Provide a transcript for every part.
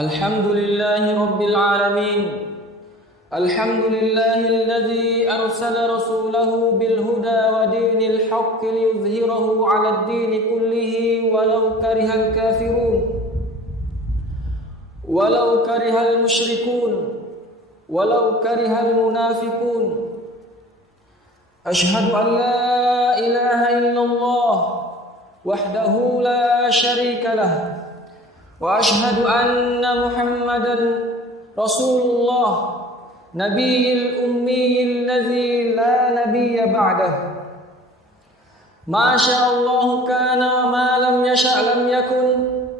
الحمد لله رب العالمين. الحمد لله الذي أرسل رسوله بالهدى ودين الحق ليظهره على الدين كله ولو كره الكافرون ولو كره المشركون ولو كره المنافقون. أشهد أن لا إله إلا الله وحده لا شريك له، وأشهد أن محمدا رسول الله نبي الأمي الذي لا نبي بعده. ما شاء الله كان وما لم يشأ لم يكن،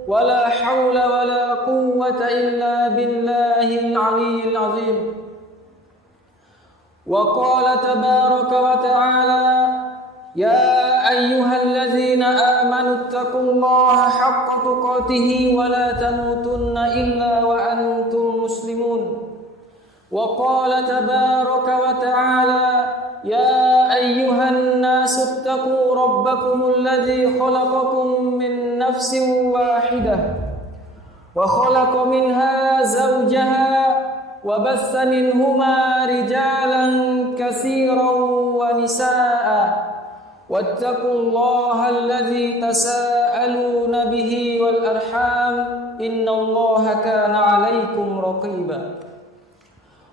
ولا حول ولا قوة إلا بالله العلي العظيم. وقال تبارك وتعالى: يا أيها الذين آمنوا اتقوا الله حق تقاته ولا تموتن إلا وأنتم مسلمون. وقال تبارك وتعالى: يا أيها الناس اتقوا ربكم الذي خلقكم من نفس واحدة وخلق منها زوجها وبث منهما رجالا كثيرا ونساء، واتقوا الله الذي تساءلون به والأرحام إن الله كان عليكم رقيبا.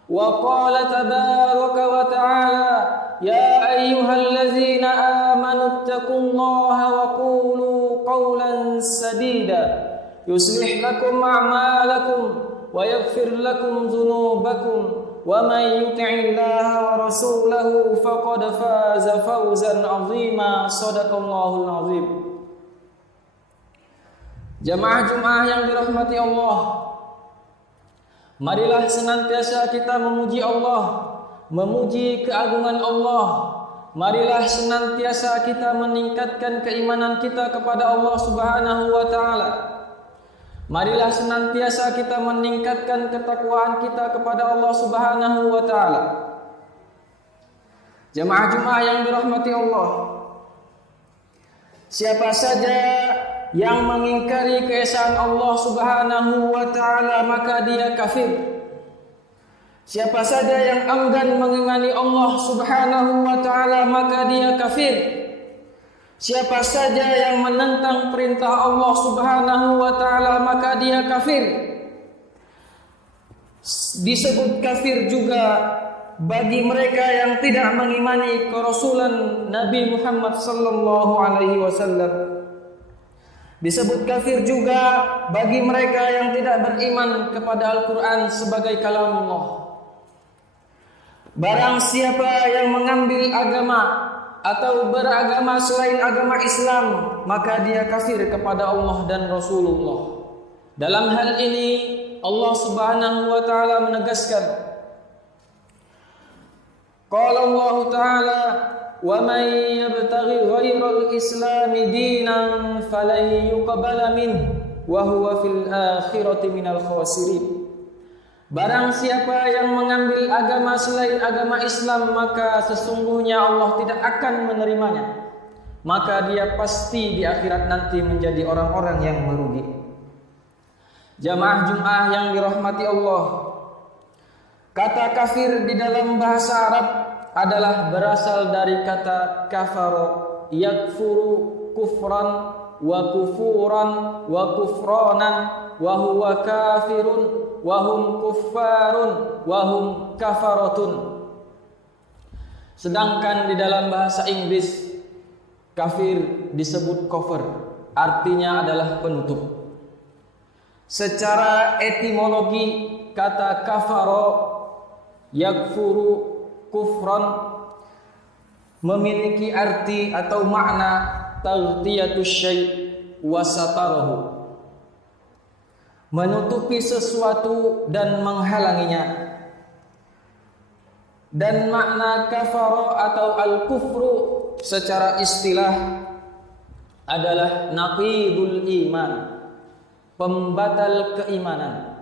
وقال تبارك وتعالى: يا أيها الذين آمنوا اتقوا الله وقولوا قولا سديدا يصلح لكم أعمالكم ويغفر لكم ذنوبكم، ومن يطع الله ورسوله فقد فاز فوزا عظيما. صدق الله العظيم. Jamaah yang dirahmati Allah, marilah senantiasa kita memuji Allah, memuji keagungan Allah. Marilah senantiasa kita meningkatkan keimanan kita kepada Allah Subhanahu wa taala. Marilah senantiasa kita meningkatkan ketakwaan kita kepada Allah Subhanahu wa taala. Jamaah yang dirahmati Allah, siapa saja yang mengingkari keesaan Allah Subhanahu wa taala maka dia kafir. Siapa saja yang enggan mengimani Allah Subhanahu wa taala maka dia kafir. Siapa saja yang menentang perintah Allah Subhanahu wa taala maka dia kafir. Disebut kafir juga bagi mereka yang tidak mengimani kerasulan Nabi Muhammad sallallahu alaihi wasallam. Disebut kafir juga bagi mereka yang tidak beriman kepada Al-Quran sebagai kalamullah. Barang siapa yang mengambil agama atau beragama selain agama Islam, maka dia kafir kepada Allah dan Rasulullah. Dalam hal ini Allah Subhanahu wa taala menegaskan, qala Allah taala: wa man yabtaghi ghairal islami dinan falan yuqbala minhu wa huwa fil akhirati minal khasirin. Barang siapa yang mengambil agama selain agama Islam, maka sesungguhnya Allah tidak akan menerimanya. Maka dia pasti di akhirat nanti menjadi orang-orang yang merugi. Jamaah yang dirahmati Allah, kata kafir di dalam bahasa Arab adalah berasal dari kata kafara yakfuru kufran wa kufuran wa kufranan wa huwa kafirun wa hum kuffarun wa hum kafaratun. Sedangkan di dalam bahasa Inggris kafir disebut kufur, artinya adalah penutup. Secara etimologi kata kafara yakfuru kufran memiliki arti atau makna taghtiyatus syai' wa satarahu, menutupi sesuatu dan menghalanginya. Dan makna kafara atau al-kufru secara istilah adalah naqidul iman, pembatal keimanan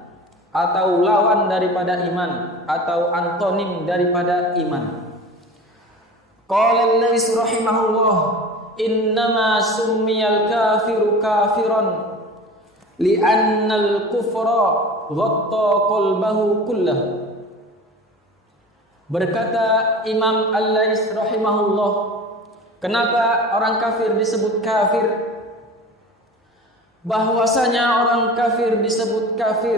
atau lawan daripada iman atau antonim daripada iman. Qala al-Lais rahimahullah: innama summiyal kafiru kafiran li'annal kufra ghatta qalbahu kullahu. Berkata Imam Al-Lais rahimahullah, kenapa orang kafir disebut kafir? Bahwasanya orang kafir disebut kafir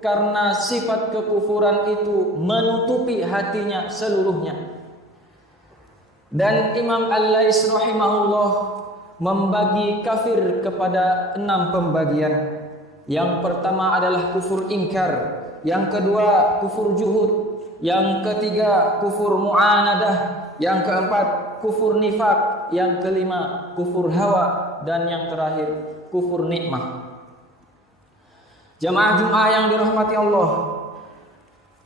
karena sifat kekufuran itu menutupi hatinya seluruhnya. Dan Imam Al-Lais rahimahullah membagi kafir kepada 6 pembagian. Yang pertama adalah kufur ingkar, yang kedua kufur juhud, yang ketiga kufur mu'anadah, yang keempat kufur nifak, yang kelima kufur hawa, dan yang terakhir kufur nikmah. Jamaah Jumat yang dirahmati Allah,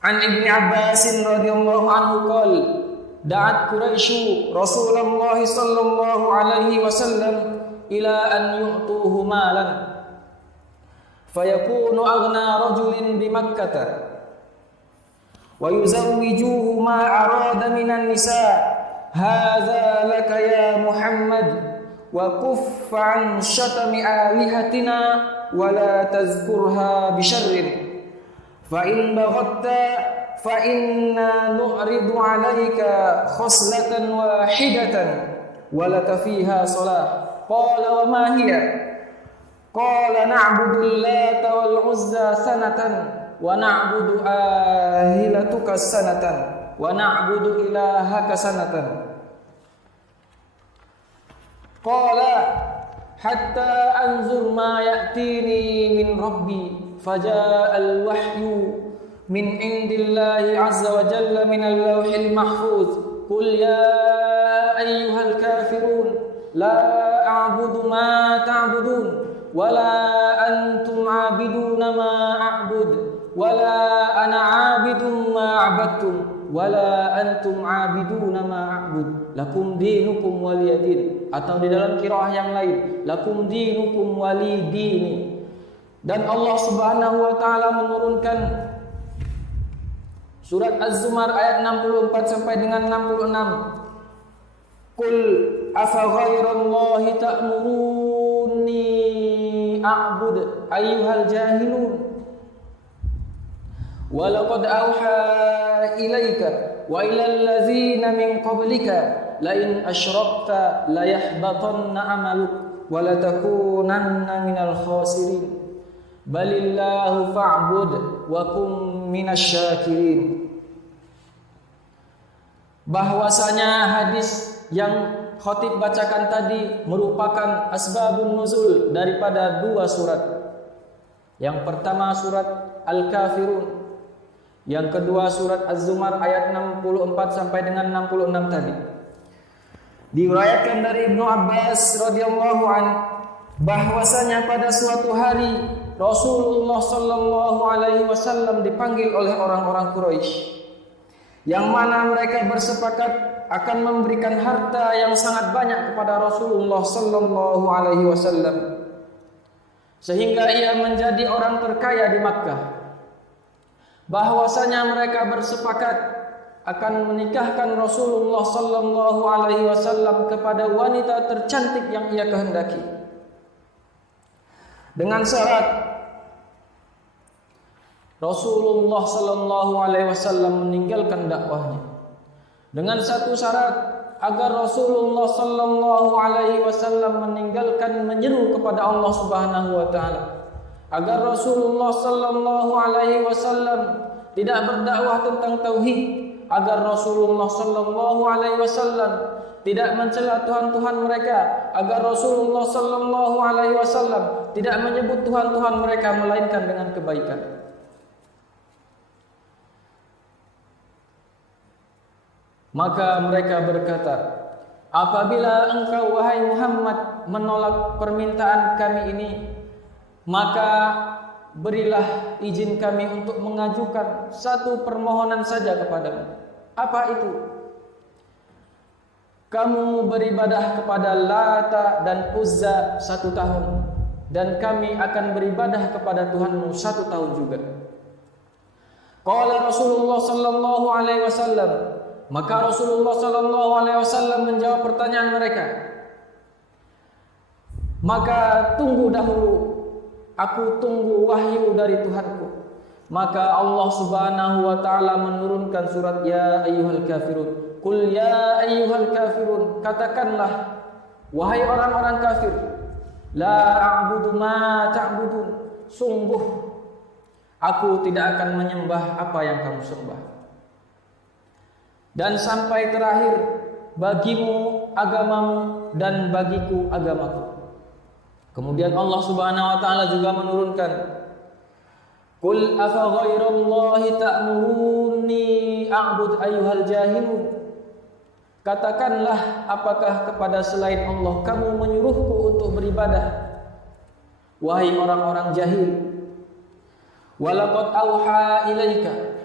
an Ibnu Abbas radhiyallahu anhu qala da'at Quraisy Rasulullah sallallahu alaihi wasallam ila an yu'tuhu malan fayakunu aghna rajulin bi Makkah wa yuzawwijuhu ma arada minan nisa hadza laka ya Muhammad wa kuffa an syatami alihatina wa la tazkurha bi syarrin fa in baghatta fa inna nu'ridu 'alaika khoslatan wahidatan wa laka fiha salah. Qala wa ma hiya? Qala na'budu Lata wal Uzza sanatan wa na'budu ahilatuka sanatan wa na'budu ilahaka sanatan. Qala hatta anzur ma ya'tini min rabbi faja'a al-wahyu min indillahi azza wa jalla min al-lawhil mahfuz qul ya ayyuhal kafirun la a'budu ma ta'budun wa la antum 'abiduna ma a'bud wa la ana 'abidun ma 'abadtum wa la antum 'abiduna ma a'bud lakum dinukum waliyadin. Atau di dalam qiraah yang lain lakum dinukum walidini. Dan Allah Subhanahu wa taala menurunkan surat Az-Zumar ayat 64 sampai dengan 66. Qul afa ghairallahi ta'muruni a'bud ayyuhal jahilun. Wa laqad auha ilaika wa ilal ladzina min qablika la in asyrakta la yahbatanna 'amaluk wa la takunanna minal khasirin. Balillahu fa'bud wa kum minasyakirin. Bahwasanya hadis yang khatib bacakan tadi merupakan asbabun nuzul daripada 2 surat. Yang pertama surat Al-Kafirun, yang kedua surat Az-Zumar ayat 64 sampai dengan 66 tadi. Diriwayatkan dari Ibnu Abbas radhiyallahu an bahwasanya pada suatu hari Rasulullah sallallahu alaihi wasallam dipanggil oleh orang-orang Quraisy, yang mana mereka bersepakat akan memberikan harta yang sangat banyak kepada Rasulullah sallallahu alaihi wasallam sehingga ia menjadi orang terkaya di Makkah. Bahwasanya mereka bersepakat akan menikahkan Rasulullah sallallahu alaihi wasallam kepada wanita tercantik yang ia kehendaki, dengan syarat Rasulullah sallallahu alaihi wasallam meninggalkan dakwahnya, dengan satu syarat agar Rasulullah sallallahu alaihi wasallam meninggalkan menyeru kepada Allah Subhanahu wa taala, agar Rasulullah sallallahu alaihi wasallam tidak berdakwah tentang tauhid, agar Rasulullah sallallahu alaihi wasallam tidak mencela tuhan-tuhan mereka, agar Rasulullah sallallahu alaihi wasallam tidak menyebut tuhan-tuhan mereka melainkan dengan kebaikan. Maka mereka berkata, apabila engkau wahai Muhammad menolak permintaan kami ini, maka berilah izin kami untuk mengajukan satu permohonan saja kepadamu. Apa itu? Kamu beribadah kepada Lata dan Uzza 1 tahun, dan kami akan beribadah kepada Tuhanmu 1 tahun juga. Qala Rasulullah sallallahu alaihi wasallam, maka Rasulullah sallallahu alaihi wasallam menjawab pertanyaan mereka, maka tunggu dahulu aku tunggu wahyu dari Tuhanku. Maka Allah Subhanahu wa taala menurunkan surat Ya ayyuhal kafirun. Qul ya ayyuhal kafirun, katakanlah wahai orang-orang kafir, la a'budu ma ta'budun, sungguh aku tidak akan menyembah apa yang kamu sembah. Dan sampai terakhir, bagimu agamamu dan bagiku agamaku. Kemudian Allah Subhanahu wa taala juga menurunkan, Qul afa ghairallahi ta'muruni a'bud ayyuhal jahilun. Katakanlah, apakah kepada selain Allah kamu menyuruhku untuk beribadah, wahai orang-orang jahil. Walaqad auha ilaika,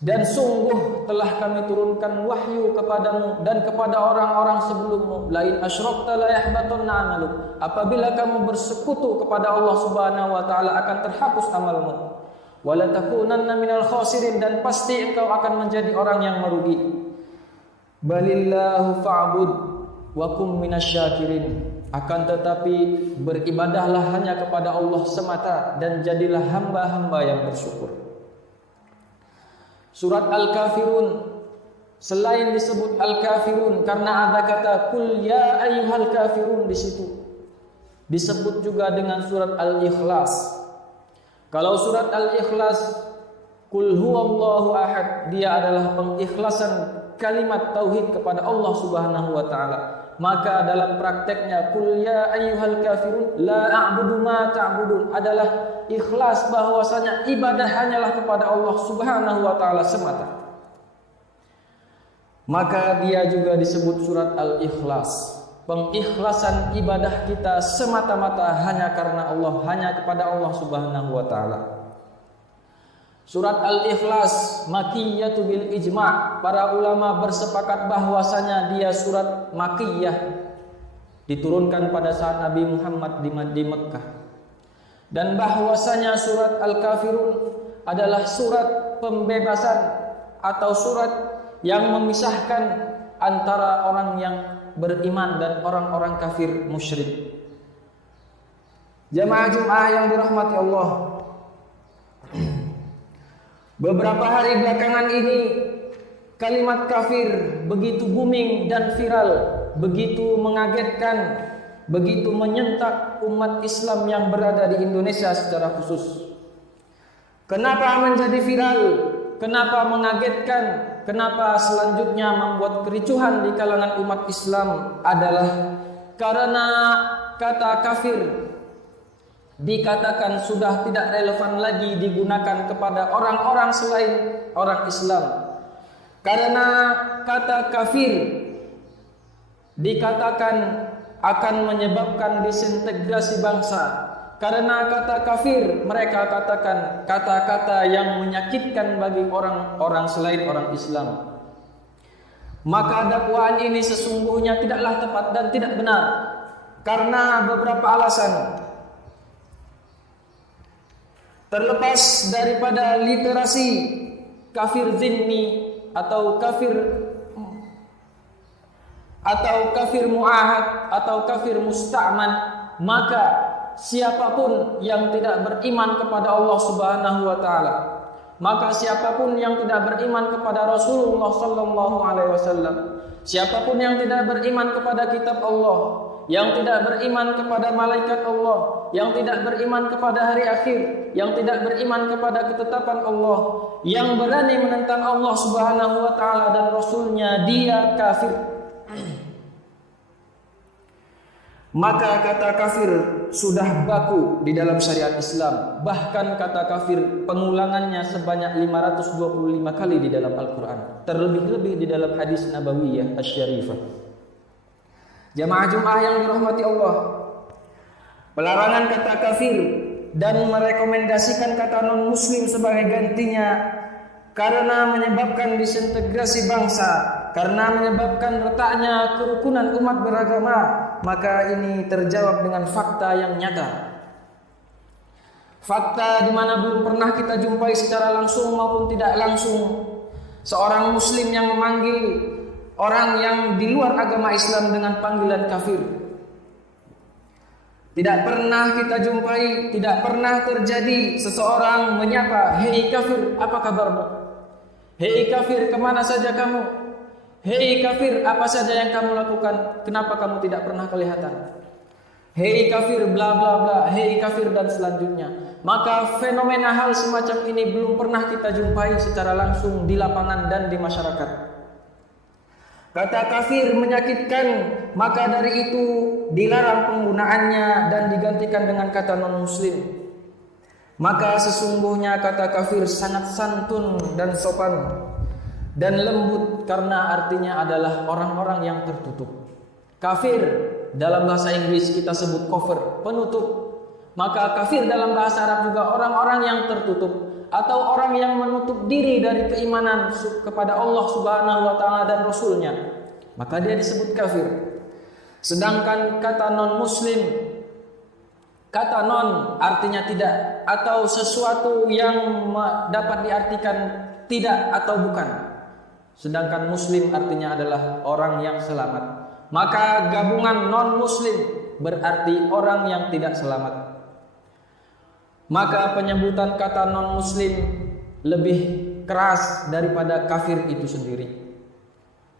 dan sungguh telah kami turunkan wahyu kepadamu dan kepada orang-orang sebelummu, lain asyrakta la yahbatanna 'amaluk, apabila kamu bersekutu kepada Allah Subhanahu wa taala akan terhapus amalmu. Wala takunanna minal khasirin, dan pasti engkau akan menjadi orang yang merugi. Balillahu fa'bud wa kum minasyakirin, akan tetapi beribadahlah hanya kepada Allah semata dan jadilah hamba-hamba yang bersyukur. Surat Al-Kafirun, selain disebut Al-Kafirun karena ada kata Qul ya ayyuhal kafirun di situ, disebut juga dengan surat Al-Ikhlas. Kalau surat Al-Ikhlas, Qul huwallahu ahad, dia adalah pengikhlasan kalimat tauhid kepada Allah Subhanahu wa taala. Maka dalam prakteknya Qul ya ayyuhal kafirun la a'budu ma ta'budun adalah ikhlas bahwasanya ibadah hanyalah kepada Allah Subhanahu wa taala semata. Maka dia juga disebut surat Al-Ikhlas, pengikhlasan ibadah kita semata-mata hanya karena Allah, hanya kepada Allah Subhanahu wa taala. Surat Al-Ikhlas makiyyatu bil ijma'. Para ulama bersepakat bahwasanya dia surat makiyah, diturunkan pada saat Nabi Muhammad di Mekkah. Dan bahwasanya surat Al-Kafirun adalah surat pembebasan atau surat yang memisahkan antara orang yang beriman dan orang-orang kafir musyrik. Jamaah Jumat yang dirahmati Allah, beberapa hari belakangan ini kalimat kafir begitu booming dan viral, begitu mengagetkan, begitu menyentak umat Islam yang berada di Indonesia secara khusus. Kenapa menjadi viral? Kenapa mengagetkan? Kenapa selanjutnya membuat kericuhan di kalangan umat Islam adalah karena kata kafir dikatakan sudah tidak relevan lagi digunakan kepada orang-orang selain orang Islam. Karena kata kafir dikatakan akan menyebabkan disintegrasi bangsa. Karena kata kafir mereka katakan kata-kata yang menyakitkan bagi orang-orang selain orang Islam. Maka dakwaan ini sesungguhnya tidaklah tepat dan tidak benar karena beberapa alasan. Terlepas daripada literasi kafir zimmi atau kafir muahad atau kafir musta'man, maka siapapun yang tidak beriman kepada Allah Subhanahu wa taala, maka siapapun yang tidak beriman kepada Rasulullah sallallahu alaihi wasallam, siapapun yang tidak beriman kepada kitab Allah, yang tidak beriman kepada malaikat Allah, yang tidak beriman kepada hari akhir, yang tidak beriman kepada ketetapan Allah, yang berani menentang Allah Subhanahu wa taala dan Rasulnya, dia kafir. Maka kata kafir sudah baku di dalam syariat Islam. Bahkan kata kafir pengulangannya sebanyak 525 kali di dalam Al-Quran, terlebih-lebih di dalam hadis Nabawiyah Asy-Syarifah. Jamaah Jumat yang dirahmati Allah, pelarangan kata kafir dan merekomendasikan kata non-muslim sebagai gantinya karena menyebabkan disintegrasi bangsa, karena menyebabkan retaknya kerukunan umat beragama, maka ini terjawab dengan fakta yang nyata. Fakta di mana belum pernah kita jumpai secara langsung maupun tidak langsung seorang muslim yang memanggil orang yang di luar agama Islam dengan panggilan kafir. Tidak pernah kita jumpai, tidak pernah terjadi seseorang menyapa, "Hei kafir, apa kabarmu? Hei kafir, kemana saja kamu? Hei kafir, apa saja yang kamu lakukan? Kenapa kamu tidak pernah kelihatan? Hei kafir, bla bla bla, hei kafir," dan selanjutnya. Maka fenomena hal semacam ini belum pernah kita jumpai secara langsung di lapangan dan di masyarakat. Kata kafir menyakitkan, maka dari itu dilarang penggunaannya dan digantikan dengan kata non-muslim. Maka sesungguhnya kata kafir sangat santun dan sopan dan lembut, karena artinya adalah orang-orang yang tertutup. Kafir dalam bahasa Inggris kita sebut cover, penutup. Maka kafir dalam bahasa Arab juga orang-orang yang tertutup atau orang yang menutup diri dari keimanan kepada Allah Subhanahu wa taala dan Rasulnya, maka dia disebut kafir. Sedangkan kata non-muslim, kata non artinya tidak atau sesuatu yang dapat diartikan tidak atau bukan. Sedangkan muslim artinya adalah orang yang selamat. Maka gabungan non-muslim berarti orang yang tidak selamat. Maka penyebutan kata non-muslim lebih keras daripada kafir itu sendiri.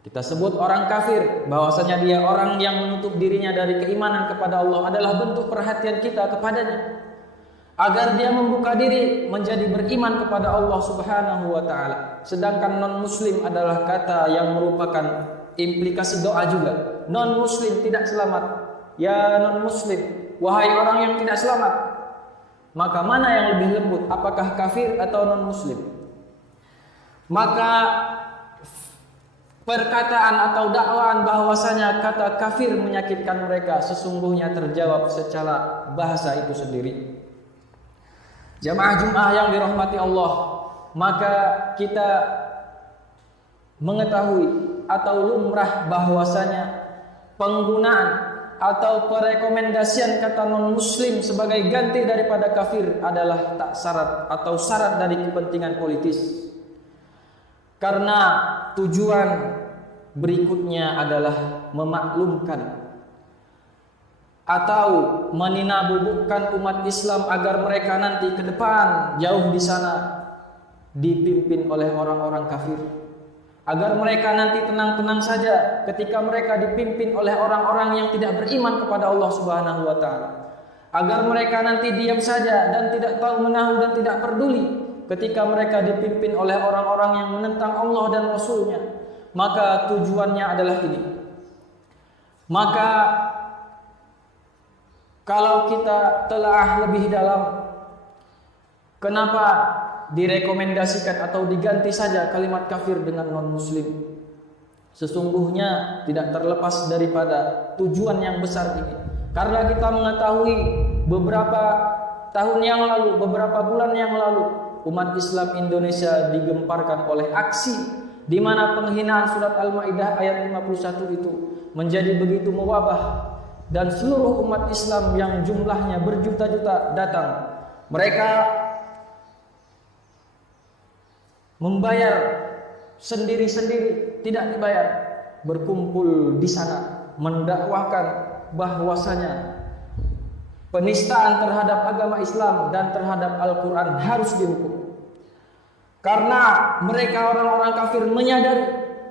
Kita sebut orang kafir bahwasanya dia orang yang menutup dirinya dari keimanan kepada Allah, adalah bentuk perhatian kita kepadanya agar dia membuka diri menjadi beriman kepada Allah Subhanahu wa taala. Sedangkan non-muslim adalah kata yang merupakan implikasi doa juga. Non-muslim tidak selamat. Ya non-muslim, wahai orang yang tidak selamat. Maka mana yang lebih lembut? Apakah kafir atau non-muslim? Maka perkataan atau dakwaan bahwasanya kata kafir menyakitkan mereka sesungguhnya terjawab secara bahasa itu sendiri. Jamaah Jumat yang dirahmati Allah, maka kita mengetahui atau lumrah bahwasanya penggunaan atau perekomendasian kata non-muslim sebagai ganti daripada kafir adalah tak syarat atau syarat dari kepentingan politis. Karena tujuan berikutnya adalah memaklumkan atau meninabubukan umat Islam agar mereka nanti ke depan jauh di sana dipimpin oleh orang-orang kafir. Agar mereka nanti tenang-tenang saja ketika mereka dipimpin oleh orang-orang yang tidak beriman kepada Allah Subhanahu wa taala. Agar mereka nanti diam saja dan tidak tahu menahu dan tidak peduli ketika mereka dipimpin oleh orang-orang yang menentang Allah dan Rasulnya. Maka tujuannya adalah ini. Maka kalau kita telah lebih dalam, kenapa direkomendasikan atau diganti saja kalimat kafir dengan non-muslim? Sesungguhnya tidak terlepas daripada tujuan yang besar ini. Karena kita mengetahui beberapa tahun yang lalu, beberapa bulan yang lalu, umat Islam Indonesia digemparkan oleh aksi di mana penghinaan surat Al-Maidah ayat 51 itu menjadi begitu mewabah, dan seluruh umat Islam yang jumlahnya berjuta-juta datang. Mereka membayar sendiri-sendiri, tidak dibayar, berkumpul di sana mendakwahkan bahwasanya penistaan terhadap agama Islam dan terhadap Al-Quran harus dihukum. Karena mereka orang-orang kafir menyadari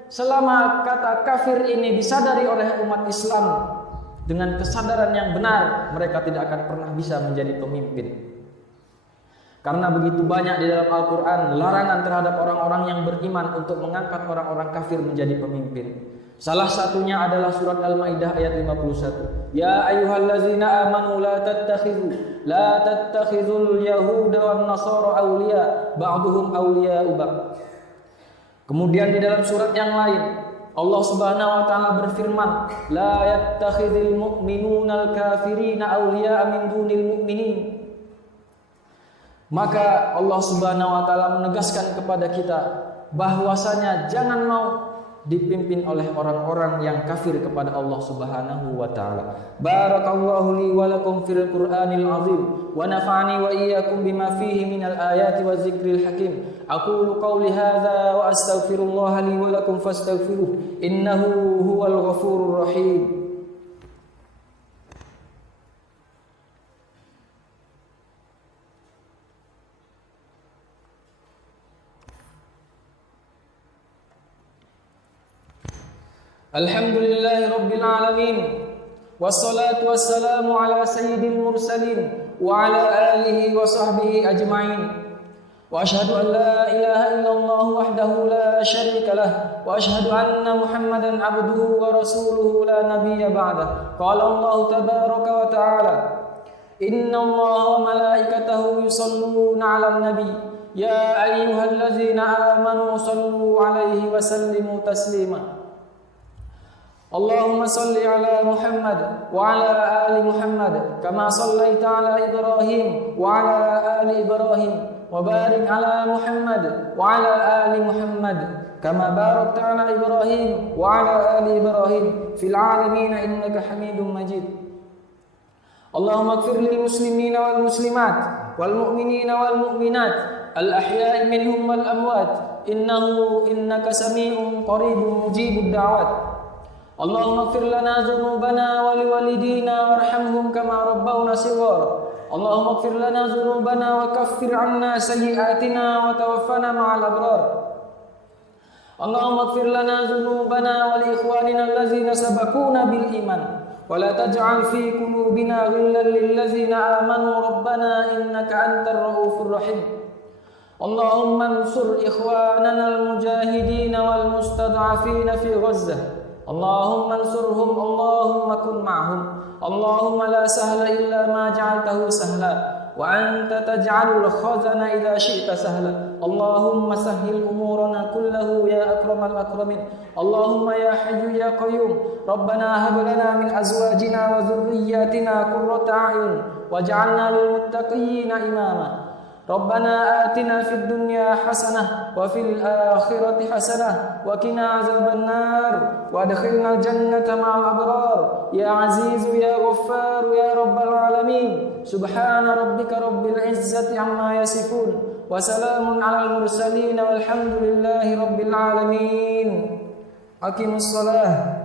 selama kata kafir ini disadari oleh umat Islam dengan kesadaran yang benar, mereka tidak akan pernah bisa menjadi pemimpin. Karena begitu banyak di dalam Al-Quran larangan terhadap orang-orang yang beriman untuk mengangkat orang-orang kafir menjadi pemimpin. Salah satunya adalah surat Al-Maidah ayat 51. Ya ayyuhallazina amanu la tattakhidhul yahuda wan nasara awliya ba'duhum awliya'u ba'd. Kemudian di dalam surat yang lain Allah Subhanahu wa taala berfirman, la yattakhidhul mu'minuna al-kafirina awliya'a min dunil mu'minin. Maka Allah Subhanahu wa taala menegaskan kepada kita bahwasanya jangan mau dipimpin oleh orang-orang yang kafir kepada Allah Subhanahu wa taala. Barakallahu li wa lakum fil Qur'anil azim wa nafa'ani wa iyyakum bima fihi minal ayati wadzikril hakim. Aqulu qawli hadza wa astaghfirullaha li wa lakum fastaghfiruh innahu huwal ghafurur rahim. Alhamdulillahi Rabbil Alamin. Wassalatu wassalamu ala sayyidil mursalin wa ala alihi wa sahbihi ajma'in. Wa ashhadu an la ilaha illallah wahdahu la syarika lah wa ashhadu anna Muhammadan abduhu wa rasuluhu la nabiyya ba'dah. Qala Allah tabaraka wa ta'ala, inna Allah wa malaikatahu yusalluna 'alan nabi ya ayyuhallazina amanu sallu 'alaihi wa sallimu taslima. Allahumma salli ala Muhammad wa ala ali Muhammad kama sallaita ala Ibrahim wa ala ali Ibrahim wa barik ala Muhammad wa ala ali Muhammad kama barakta ala Ibrahim wa ala ali Ibrahim fil alamin innaka Hamidum Majid. Allahumma ighfir lil muslimina wal muslimat wal mu'minina wal mu'minat al ahya'i minhum wal amwat innaka sami'un qaribun mujibud da'wat. Allahumma ighfir lana dhunubana wa liwalidina warhamhum kama rabbawna shighara. Allahumma ighfir lana dhunubana wa kaffir 'anna sayyi'atina wa tawaffana ma'al abrar. Allahumma ighfir lana dhunubana wa li ikhwanina allazina sabaquna bil iman wa la taj'al fi qulubina ghillan lil ladzina amanu rabbana innaka antar raufur rahim. Allahumma ansur ikhwanana al mujahidin wal mustad'afin fi Ghazzah. Allahumma ansurhum, Allahumma kun ma'hum. Allahumma la sahla illa ma ja'altahu sahla wa anta taj'alul khazana idza syi'ta sahla. Allahumma sahhil umurana kullahu ya akramal akramin. Allahumma ya hayyu ya qayyum Rabbana hab lana min azwajina wa dhurriyyatina qurrata a'yun waj'alna lil muttaqina imama. Rabbana atina fid dunya hasanah wa fil akhirati hasanah wa qina azaban nar wa adkhilna jannata ma'al abrar ya azizu ya ghaffar ya rabbal alamin. Subhana rabbika rabbil izzati amma yasifun wa salamun alal mursalin walhamdulillahi rabbil alamin. Aqimus shalah.